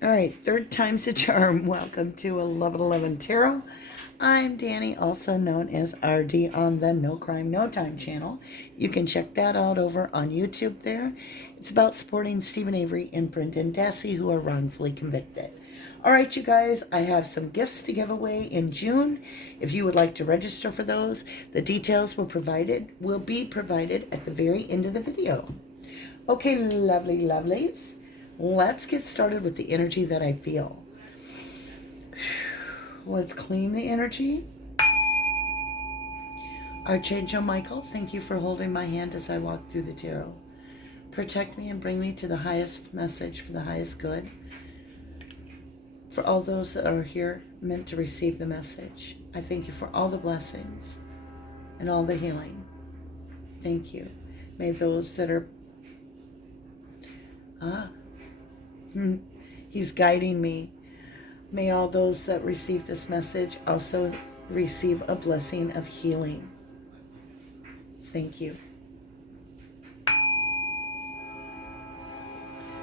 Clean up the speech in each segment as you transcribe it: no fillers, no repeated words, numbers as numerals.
All right, third time's a charm. Welcome to 1111 Tarot. I'm Danny, also known as RD on the No Crime No Time channel. You can check that out over on YouTube there. It's about supporting Stephen Avery and Brendan Dassey, who are wrongfully convicted. All right, you guys, I have some gifts to give away in June. If you would like to register for those, the details will be provided at the very end of the video. Okay, lovely lovelies. Let's get started with the energy that I feel. Let's clean the energy. Archangel Michael, thank you for holding my hand as I walk through the tarot. Protect me and bring me to the highest message for the highest good. For all those that are here meant to receive the message, I thank you for all the blessings and all the healing. Thank you. May those that are... He's guiding me. May all those that receive this message also receive a blessing of healing. Thank you.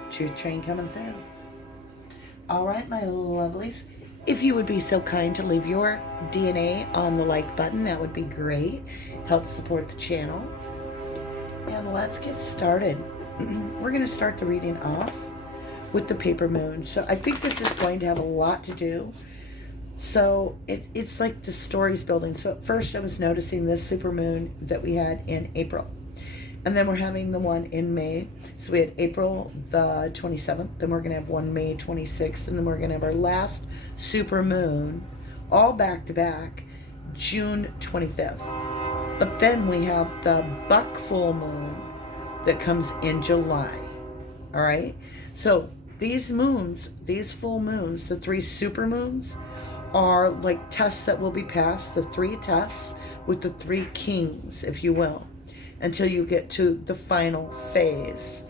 Truth train coming through. All right, my lovelies. If you would be so kind to leave your DNA on the like button, that would be great. Help support the channel. And let's get started. We're going to start the reading off with the paper moon. So I think this is going to have a lot to do. So it's like the story's building. So at first I was noticing this super moon that we had in April. And then we're having the one in May. So we had April the 27th. Then we're going to have one May 26th. And then we're going to have our last super moon all back to back June 25th. But then we have the buck full moon that comes in July. All right. So these moons, these full moons, the three super moons are like tests that will be passed, the three tests with the three kings, if you will, until you get to the final phase.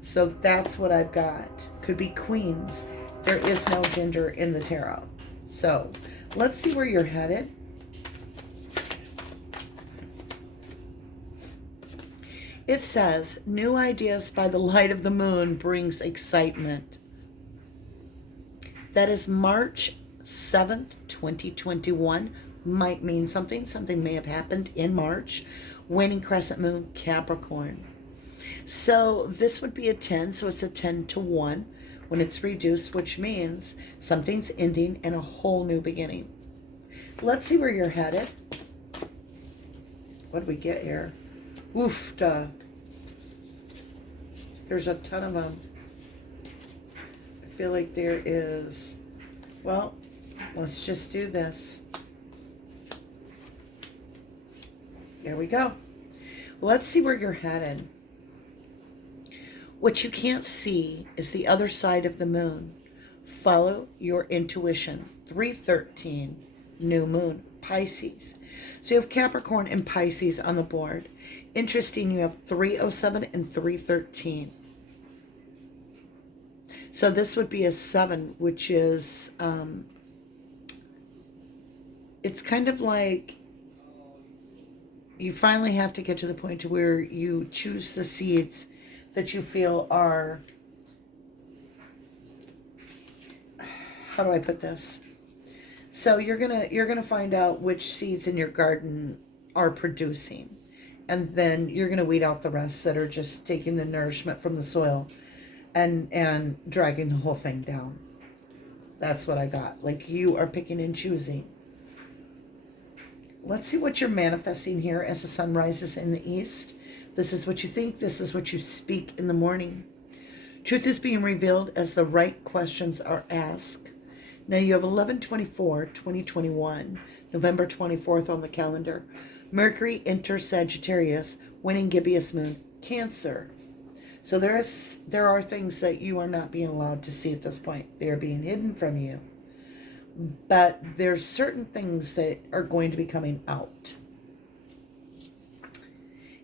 So that's what I've got. Could be queens. There is no gender in the tarot. So let's see where you're headed. It says, new ideas by the light of the moon brings excitement. That is March 7th, 2021. Might mean something. Something may have happened in March. Waning crescent moon, Capricorn. So this would be a 10. So it's a 10 to 1 when it's reduced, which means something's ending and a whole new beginning. Let's see where you're headed. What do we get here? Oof-da. There's a ton of them. I feel like there is... Well, let's just do this. There we go. Let's see where you're headed. What you can't see is the other side of the moon. Follow your intuition. 313, new moon, Pisces. So you have Capricorn and Pisces on the board. Interesting, you have 307 and 313. So this would be a 7, which is, it's kind of like you finally have to get to the point to where you choose the seeds that you feel are, how do I put this? So you're gonna find out which seeds in your garden are producing. And then you're going to weed out the rest that are just taking the nourishment from the soil and dragging the whole thing down. That's what I got. Like you are picking and choosing. Let's see what you're manifesting here as the sun rises in the east. This is what you think. This is what you speak in the morning. Truth is being revealed as the right questions are asked. Now you have 11/24/2021, November 24th on the calendar. Mercury enters Sagittarius, winning gibbous moon, Cancer. So there are things that you are not being allowed to see at this point. They are being hidden from you. But there's certain things that are going to be coming out.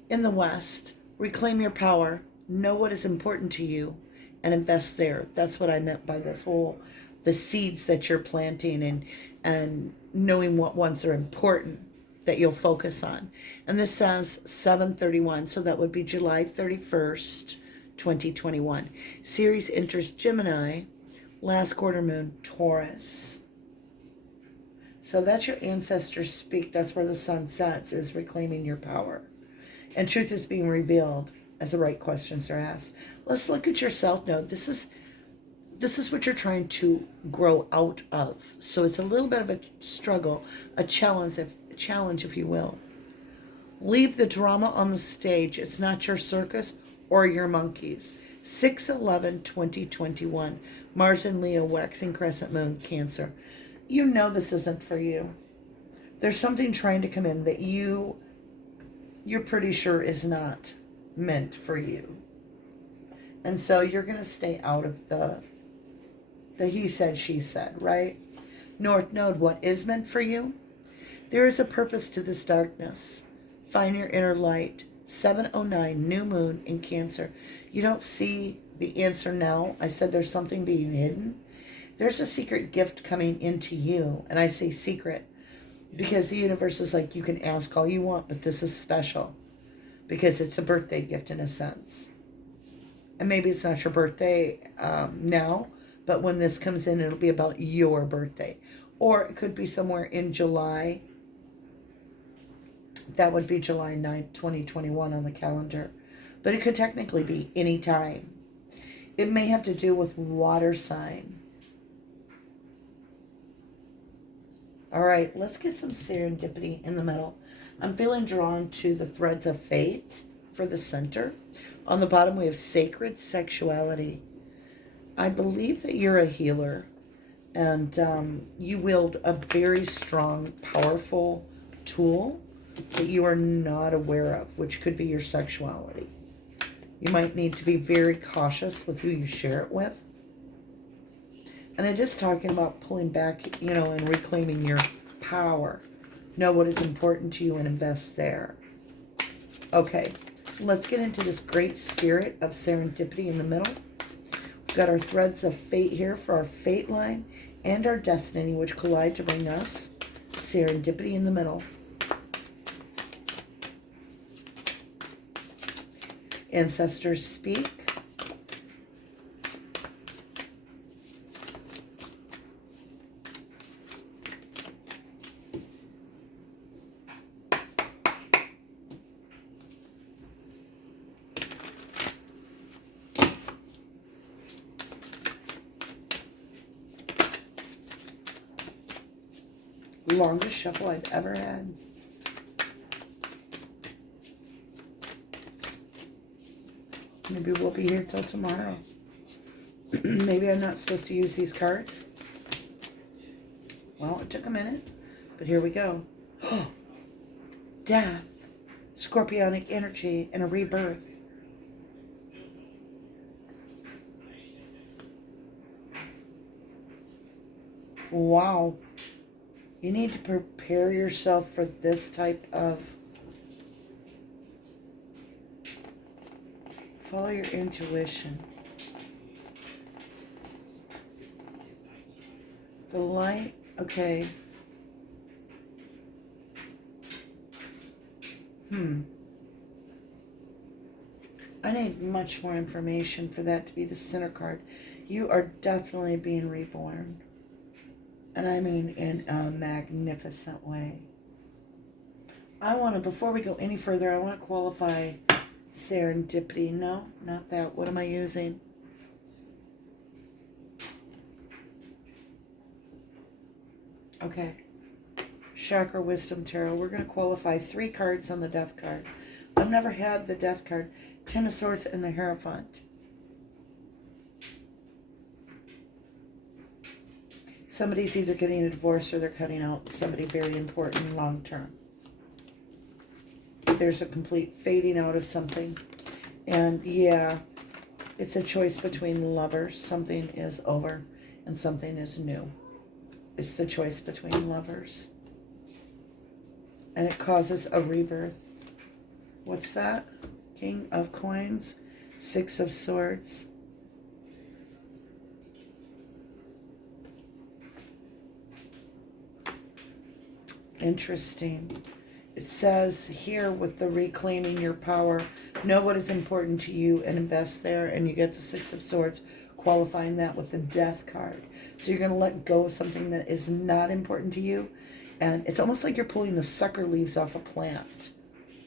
In the West, reclaim your power, know what is important to you, and invest there. That's what I meant by this whole, the seeds that you're planting and knowing what ones are important that you'll focus on. And this says 7/31, so that would be July 31st, 2021. Ceres enters Gemini, last quarter moon, Taurus. So that's your ancestors speak. That's where the sun sets, is reclaiming your power. And truth is being revealed as the right questions are asked. Let's look at your South Node. This is what you're trying to grow out of. So it's a little bit of a struggle, a challenge, if you will. Leave the drama on the stage. It's not your circus or your monkeys. 6/11/2021. Mars and Leo, waxing crescent moon, Cancer. You know this isn't for you. There's something trying to come in that you're pretty sure is not meant for you. And so you're going to stay out of the he said, she said, right? North Node, what is meant for you? There is a purpose to this darkness. Find your inner light. 7/09, new moon in Cancer. You don't see the answer now. I said there's something being hidden. There's a secret gift coming into you. And I say secret because the universe is like, you can ask all you want, but this is special. Because it's a birthday gift in a sense. And maybe it's not your birthday now, but when this comes in, it'll be about your birthday. Or it could be somewhere in July. That would be July 9th, 2021 on the calendar. But it could technically be any time. It may have to do with water sign. All right, let's get some serendipity in the middle. I'm feeling drawn to the threads of fate for the center. On the bottom, we have sacred sexuality. I believe that you're a healer, and you wield a very strong, powerful tool that you are not aware of, which could be your sexuality. You might need to be very cautious with who you share it with. And it is talking about pulling back, and reclaiming your power. Know what is important to you and invest there. Okay, let's get into this great spirit of serendipity in the middle. We've got our threads of fate here for our fate line and our destiny, which collide to bring us serendipity in the middle. Ancestors speak. Longest shuffle I've ever had. Maybe we'll be here till tomorrow. Maybe I'm not supposed to use these cards. Well, it took a minute, but here we go. Death, scorpionic energy, and a rebirth. Wow. You need to prepare yourself for this type of... Follow your intuition. The light, okay. I need much more information for that to be the center card. You are definitely being reborn. And I mean in a magnificent way. I want to, before we go any further, I want to qualify serendipity. No, not that. What am I using? Okay. Chakra Wisdom Tarot. We're going to qualify 3 cards on the Death card. I've never had the Death card. 10 of Swords and the Hierophant. Somebody's either getting a divorce or they're cutting out somebody very important long term. There's a complete fading out of something. And yeah, it's a choice between lovers. Something is over and something is new. It's the choice between lovers. And it causes a rebirth. What's that? King of Coins, 6 of Swords. Interesting. It says here with the reclaiming your power, know what is important to you and invest there. And you get the Six of Swords, qualifying that with the Death card. So you're going to let go of something that is not important to you. And it's almost like you're pulling the sucker leaves off a plant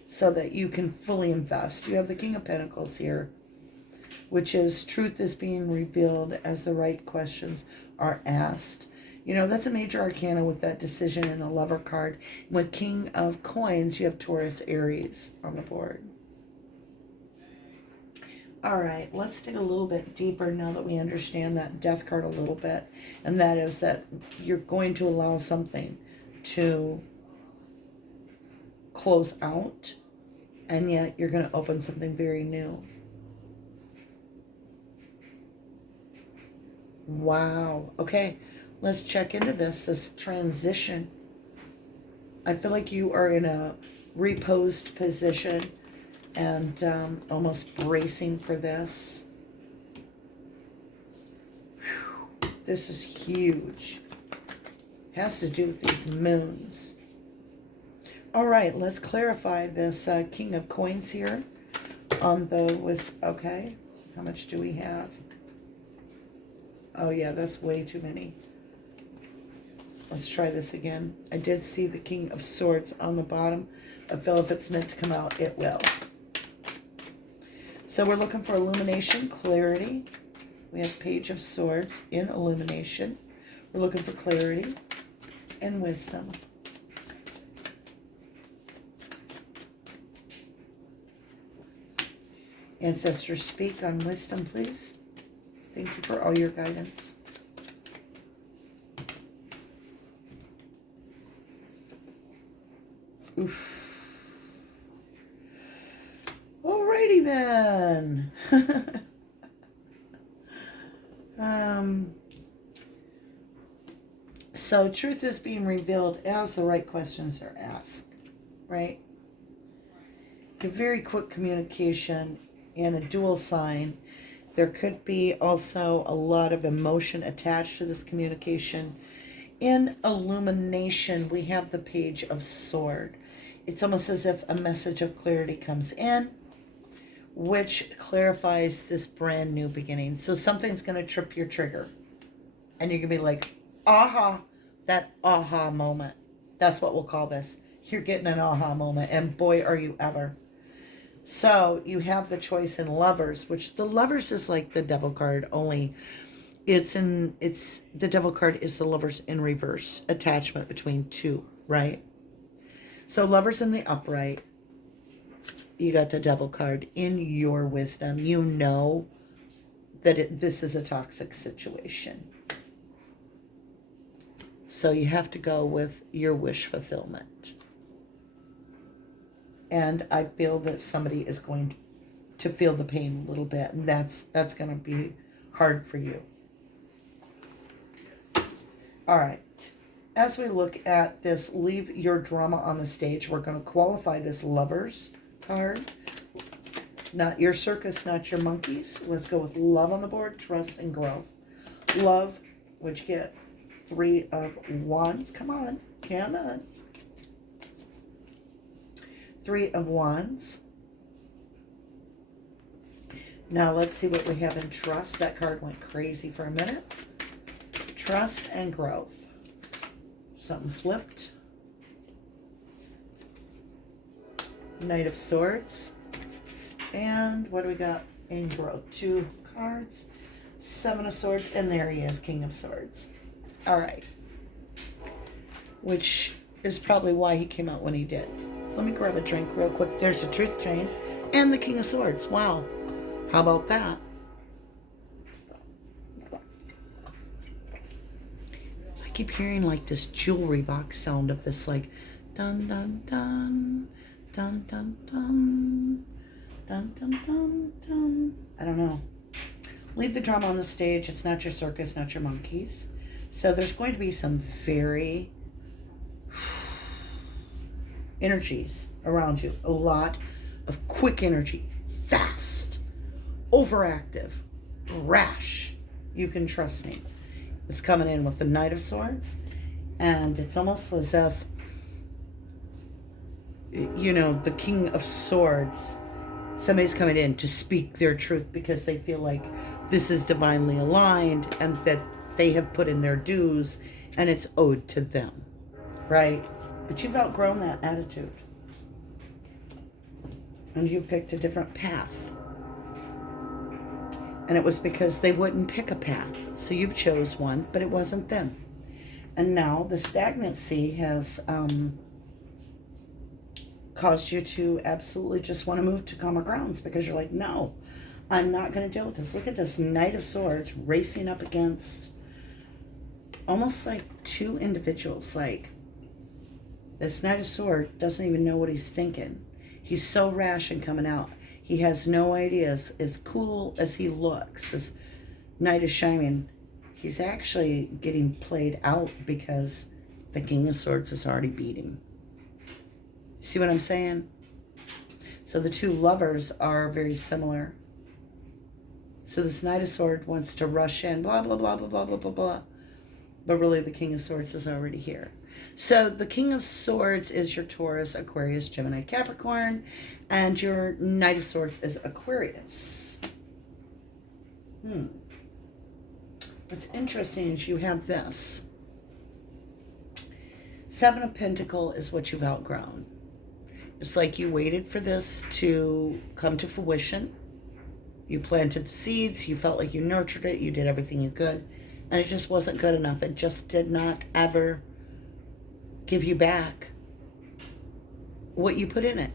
so that you can fully invest. You have the King of Pentacles here, which is truth is being revealed as the right questions are asked. You know, that's a major arcana with that decision in the Lover card. With King of Coins, you have Taurus, Aries on the board. All right, let's dig a little bit deeper now that we understand that Death card a little bit. And that is that you're going to allow something to close out, and yet you're going to open something very new. Wow. Okay, let's check into this transition. I feel like you are in a reposed position and almost bracing for this. Whew. This is huge. Has to do with these moons. All right, let's clarify this King of Coins here. Okay, how much do we have? Oh yeah, that's way too many. Let's try this again. I did see the King of Swords on the bottom. I feel if it's meant to come out, it will. So we're looking for illumination, clarity. We have Page of Swords in illumination. We're looking for clarity and wisdom. Ancestors, speak on wisdom, please. Thank you for all your guidance. Oof. Alrighty then. So truth is being revealed as the right questions are asked, right? A very quick communication in a dual sign. There could be also a lot of emotion attached to this communication. In illumination, we have the Page of Sword. It's almost as if a message of clarity comes in, which clarifies this brand new beginning. So something's going to trip your trigger. And you're going to be like, aha, that aha moment. That's what we'll call this. You're getting an aha moment. And boy, are you ever. So you have the choice in Lovers, which the Lovers is like the Devil card, only the Devil card is the Lovers in reverse, attachment between two, right? So Lovers in the upright, you got the Devil card. In your wisdom, you know that this is a toxic situation. So you have to go with your wish fulfillment. And I feel that somebody is going to feel the pain a little bit. And that's going to be hard for you. All right. As we look at this, leave your drama on the stage. We're going to qualify this Lovers card. Not your circus, not your monkeys. Let's go with love on the board, trust, and growth. Love, which get 3 of Wands. Come on. Come on. 3 of Wands. Now let's see what we have in trust. That card went crazy for a minute. Trust and growth. Something flipped. Knight of Swords. And what do we got in growth? 2 cards. 7 of Swords. And there he is, King of Swords. All right. Which is probably why he came out when he did. Let me grab a drink real quick. There's the Truth Chain and the King of Swords. Wow. How about that? I keep hearing like this jewelry box sound of this like dun dun dun dun dun dun dun dun dun dun. I don't know. Leave the drama on the stage. It's not your circus, not your monkeys. So there's going to be some very energies around you. A lot of quick energy. Fast. Overactive. Rash. You can trust me. It's coming in with the Knight of Swords. And it's almost as if you know, the King of Swords, somebody's coming in to speak their truth because they feel like this is divinely aligned and that they have put in their dues and it's owed to them, right? But you've outgrown that attitude. And you picked a different path. And it was because they wouldn't pick a path. So you chose one, but it wasn't them. And now the stagnancy has caused you to absolutely just want to move to calmer grounds because you're like, no, I'm not going to deal with this. Look at this Knight of Swords racing up against almost like two individuals. Like, this Knight of Swords doesn't even know what he's thinking. He's so rash in coming out. He has no ideas. As cool as he looks, this Knight of Shining, he's actually getting played out because the King of Swords has already beat him. See what I'm saying? So the two lovers are very similar. So this Knight of Swords wants to rush in, blah, blah, blah, blah, blah, blah, blah, blah. But really the King of Swords is already here. So the King of Swords is your Taurus, Aquarius, Gemini, Capricorn. And your Knight of Swords is Aquarius. What's interesting is you have this. Seven of Pentacles is what you've outgrown. It's like you waited for this to come to fruition. You planted the seeds. You felt like you nurtured it. You did everything you could. And it just wasn't good enough. It just did not ever give you back what you put in it.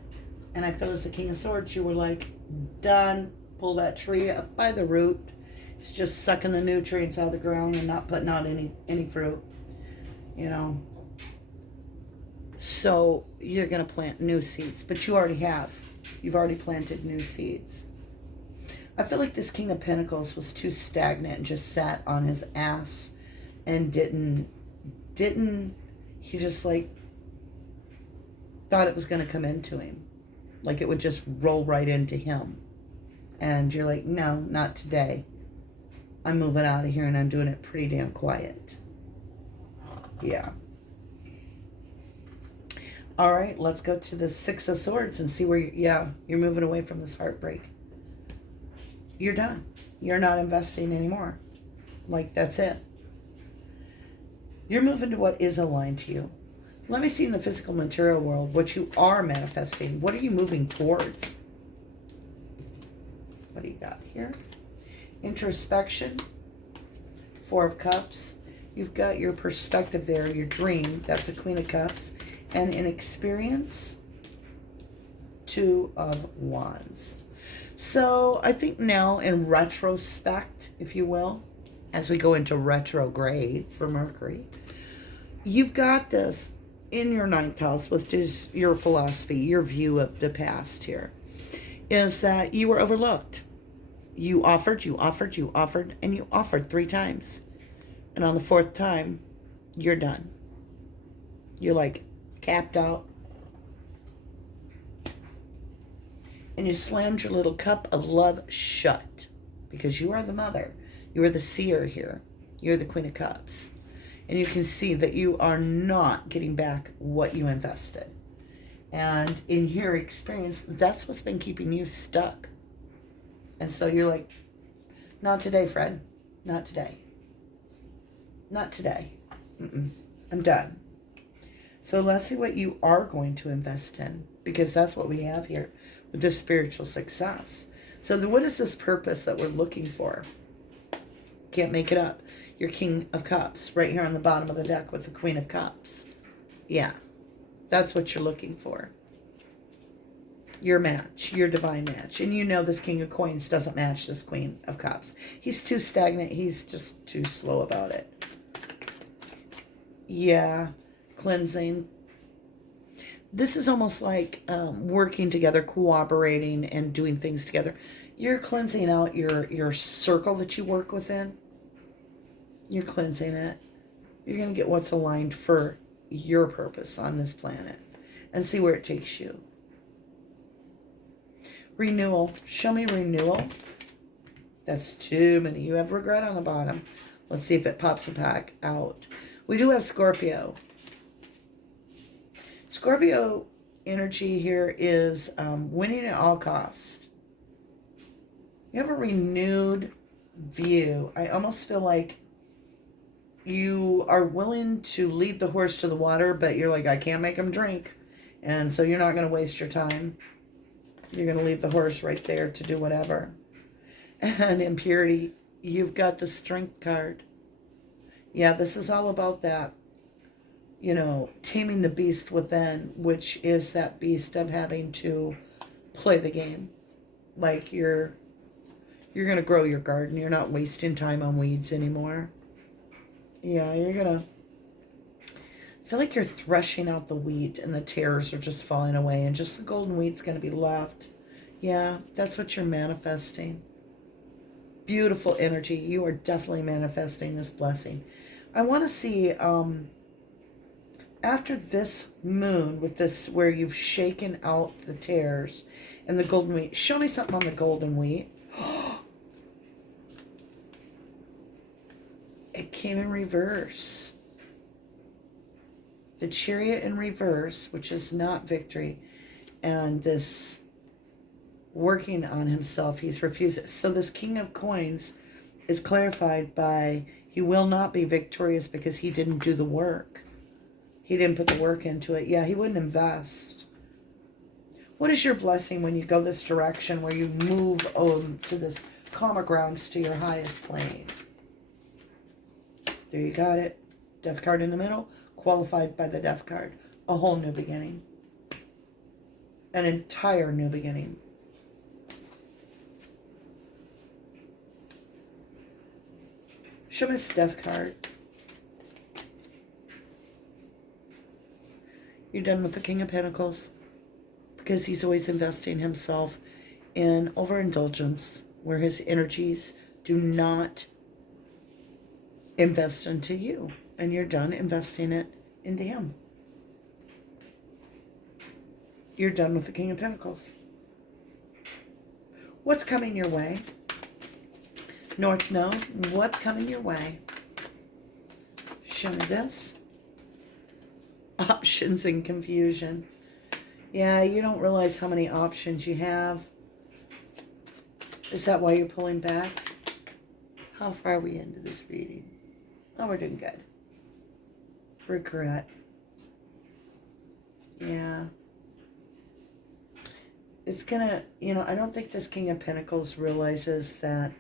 And I feel as the King of Swords, you were like, done. Pull that tree up by the root. It's just sucking the nutrients out of the ground and not putting out any fruit. You know. So you're going to plant new seeds. But you already have. You've already planted new seeds. I feel like this King of Pentacles was too stagnant and just sat on his ass and didn't, he just like thought it was going to come into him. Like it would just roll right into him. And you're like, no, not today. I'm moving out of here and I'm doing it pretty damn quiet. Yeah. All right, let's go to the Six of Swords and see where you're moving away from this heartbreak. You're done. You're not investing anymore. Like, that's it. You're moving to what is aligned to you. Let me see in the physical material world what you are manifesting. What are you moving towards? What do you got here? Introspection. Four of Cups. You've got your perspective there, your dream. That's the Queen of Cups. And in experience, Two of Wands. So I think now in retrospect, if you will, as we go into retrograde for Mercury, you've got this in your ninth house, which is your philosophy, your view of the past here, is that you were overlooked. You offered, and you offered 3 times. And on the 4th time, you're done. You're like tapped out. And you slammed your little cup of love shut. Because you are the mother. You are the seer here. You're the Queen of Cups. And you can see that you are not getting back what you invested. And in your experience, that's what's been keeping you stuck. And so you're like, not today, Fred. Not today. Not today. I'm done. So let's see what you are going to invest in. Because that's what we have here with this spiritual success. So what is this purpose that we're looking for? Can't make it up. Your King of Cups right here on the bottom of the deck with the Queen of Cups. Yeah, that's what you're looking for. Your match, your divine match. And you know this King of Coins doesn't match this Queen of Cups. He's too stagnant. He's just too slow about it. Yeah, cleansing. This is almost like working together, cooperating, and doing things together. You're cleansing out your circle that you work within. You're cleansing it. You're going to get what's aligned for your purpose on this planet. And see where it takes you. Renewal. Show me renewal. That's too many. You have regret on the bottom. Let's see if it pops back out. We do have Scorpio. Scorpio energy here is winning at all costs. You have a renewed view. I almost feel like you are willing to lead the horse to the water, but you're like, I can't make him drink. And so you're not going to waste your time. You're going to leave the horse right there to do whatever. And in purity, you've got the strength card. Yeah, this is all about that, you know, taming the beast within, which is that beast of having to play the game. Like you're going to grow your garden. You're not wasting time on weeds anymore. Yeah, you're going to feel like you're threshing out the wheat and the tares are just falling away and just the golden wheat's going to be left. Yeah, that's what you're manifesting. Beautiful energy. You are definitely manifesting this blessing. I want to see, after this moon with this, where you've shaken out the tares and the golden wheat, show me something on the golden wheat. It came in reverse. The Chariot in reverse, which is not victory, and this working on himself, he's refused it. So this King of Coins is clarified by he will not be victorious because he didn't do the work. He didn't put the work into it. Yeah, he wouldn't invest. What is your blessing when you go this direction, where you move to this calmer grounds, to your highest plane? There you got it. Death card in the middle, qualified by the death card. A whole new beginning. An entire new beginning. Show me this death card. You're done with the King of Pentacles, because he's always investing himself in overindulgence, where his energies do not invest into you, and you're done investing it into him. You're done with the King of Pentacles. What's coming your way? North Node, what's coming your way? Show me this. Options and confusion. Yeah, you don't realize how many options you have. Is that why you're pulling back? How far are we into this reading? Oh, we're doing good. Regret. Yeah. It's gonna, you know, I don't think this King of Pentacles realizes that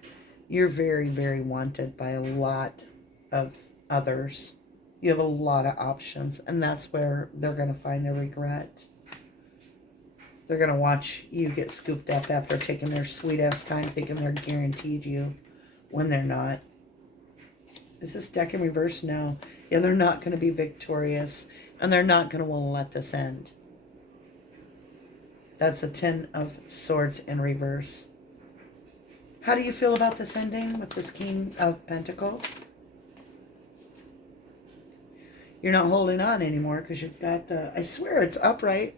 you're very, very wanted by a lot of others. You have a lot of options, and that's where they're going to find their regret. They're going to watch you get scooped up after taking their sweet-ass time thinking they're guaranteed you when they're not. Is this deck in reverse? No. Yeah, they're not going to be victorious, and they're not going to want to let this end. That's a 10 of Swords in reverse. How do you feel about this ending with this King of Pentacles? You're not holding on anymore because you've got the, I swear it's upright.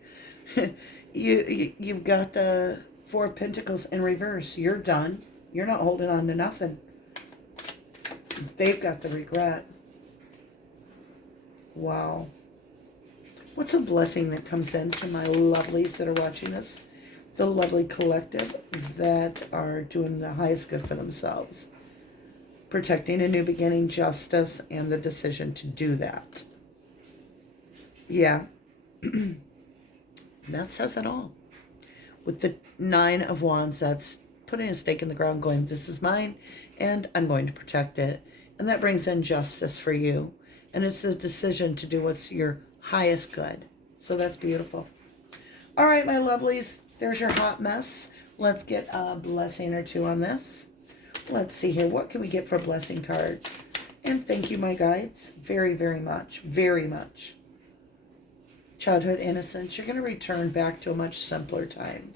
You've got the Four of Pentacles in reverse. You're done. You're not holding on to nothing. They've got the regret. Wow. What's a blessing that comes into my lovelies that are watching this? The lovely collective that are doing the highest good for themselves. Protecting a new beginning, justice, and the decision to do that. Yeah. That says it all. With the Nine of Wands, that's putting a stake in the ground, going, this is mine, and I'm going to protect it. And that brings in justice for you. And it's a decision to do what's your highest good. So that's beautiful. All right, my lovelies. There's your hot mess. Let's get a blessing or two on this. Let's see here. What can we get for a blessing card? And thank you, my guides. Very, very much. Very much. Childhood innocence. You're going to return back to a much simpler time.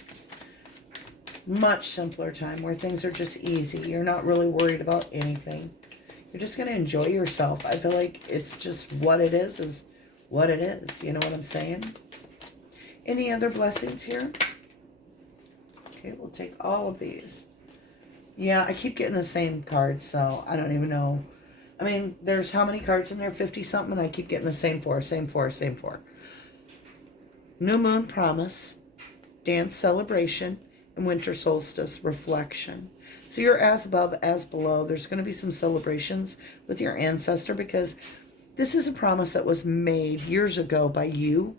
Much simpler time where things are just easy. You're not really worried about anything. You're just going to enjoy yourself. I feel like it's just what it is what it is. You know what I'm saying? Any other blessings here? Okay, we'll take all of these. Yeah, I keep getting the same cards, so I don't even know. I mean, there's how many cards in there? 50-something, and I keep getting the same four, same four, same four. new moon promise, dance celebration, and winter solstice reflection. So you're as above as below. There's going to be some celebrations with your ancestor because this is a promise that was made years ago by you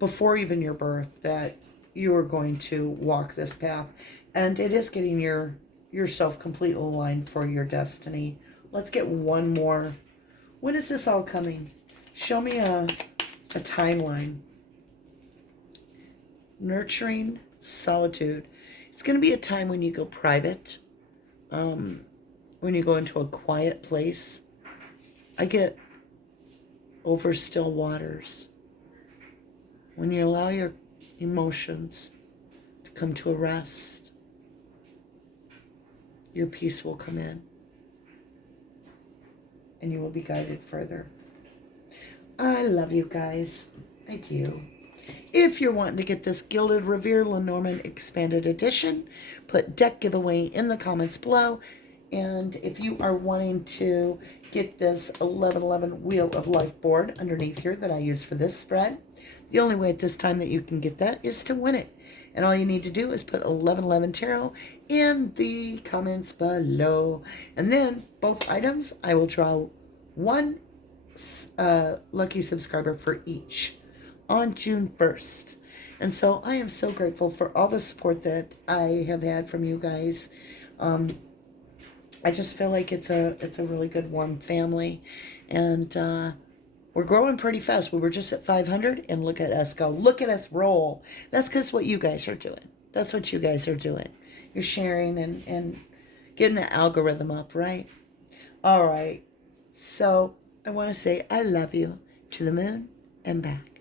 before even your birth, that you are going to walk this path. And it is getting yourself completely aligned for your destiny. Let's get one more. When is this all coming? Show me a timeline. Nurturing solitude. It's going to be a time when you go private, when you go into a quiet place. I get over still waters. When you allow your emotions to come to a rest, your peace will come in and you will be guided further. I love you guys. I do. If you're wanting to get this Gilded Revere Lenormand Expanded Edition, put deck giveaway in the comments below. And if you are wanting to get this 1111 Wheel of Life board underneath here that I use for this spread, the only way at this time that you can get that is to win it. And all you need to do is put 1111 Tarot in the comments below. And then both items, I will draw one lucky subscriber for each on June 1st. And so I am so grateful for all the support that I have had from you guys. I just feel like it's a really good, warm family. And we're growing pretty fast. We were just at 500, and look at us go. Look at us roll. That's because what you guys are doing. That's what you guys are doing. You're sharing and getting the algorithm up, right? All right. So I want to say I love you to the moon and back.